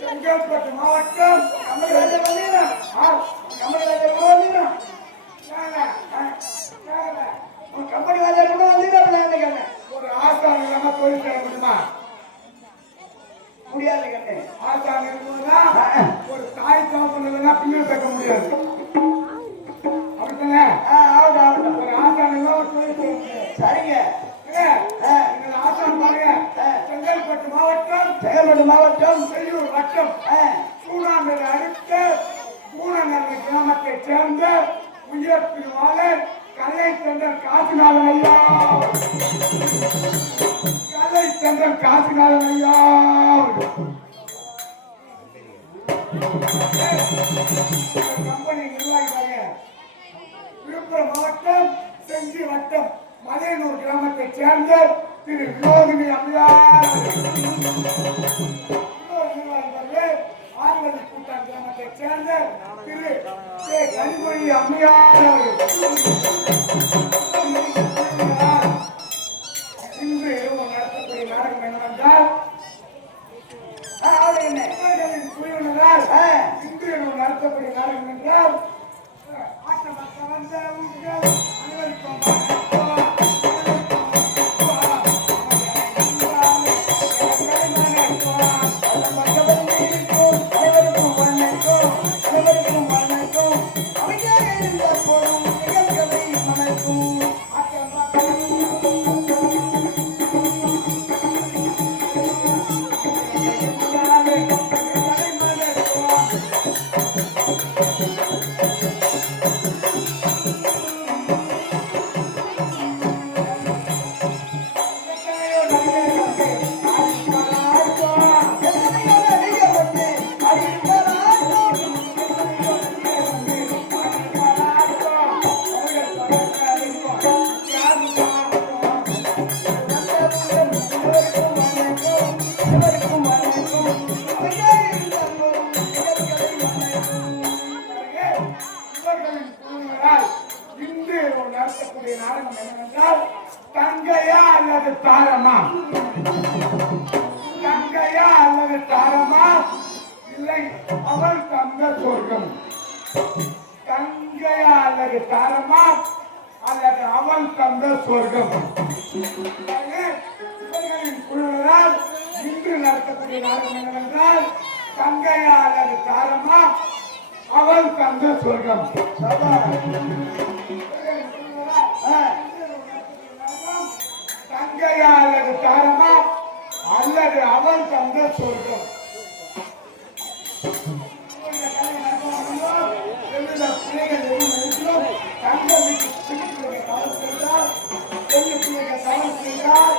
செங்கல்பட்டு மாவட்டம் கம்பெனி வாஜர் கூட வந்து ஒரு ஆசான் இல்லாம தொழில் செய்ய முடியுமா? முடியாது கண்ணு. ஆசான் இருக்குன்னா ஒரு தாய் தகப்பன் இல்லைன்னா பின்னல் கேட்க முடியாது. அப்படித்தானே? ஒரு ஆசான் இல்லாம ஒரு தொழில் செய்ய முடியாது. சரிங்க. ஆசான் பாருங்க. செங்கல்பட்டு மாவட்டம் செய்யூர் வட்டம் சூடாமேடு அடுத்த பூனநகர் கிராமத்தை சேர்ந்த உயர் பிரிவாளர் கலை தந்தர் காசிநாதன் ஐயா. கம்பெனி நிர்வாகியாக விழுப்புரம் மாவட்டம் செஞ்சி வட்டம் மலையனூர் கிராமத்தை சேர்ந்த திரு யோகினி அம்மையார். ஆறுவதி கூட்டம் கிராமத்தை சேர்ந்த திரு கனிமொழி அம்மையார். இன்று இரவு நடத்தக்கூடிய நாடகம் என்னவென்றால் இன்று இரவு நடத்தக்கூடிய நாடகம் என்றால் ஆட்டமற்ற வந்த அனைவருக்கும் நாடகம் என்னவென்றால் தங்கையா அல்லது தாரமா? தங்கையா அல்லது தாரமா? இல்லை, அவள் தந்த சொர்க்கம். தங்கையா அல்லது தாரமா அல்லது அவள் தந்த சொர்க்கம். இவர்களின் குழுவினால் இன்று நடத்தக்கூடிய நாடகம் என்னவென்றால் தங்கையா அல்லது தாரமா அவள் தந்த சொர்க்கம். தங்கையா அல்லது தாரமா அல்லது அவன் தந்த சொர்க்கம் பிள்ளைகள் எதுவும் தங்க வீட்டு தவறு செய்தால் பெரிய பிள்ளைகள் தவறு செய்தால்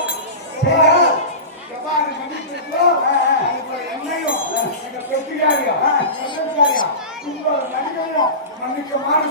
எவ்வாறு மன்னிக்கிறதோ என்னையும் எங்க பெற்றுக்காரியா நடிகரையும் மன்னிக்க மாறு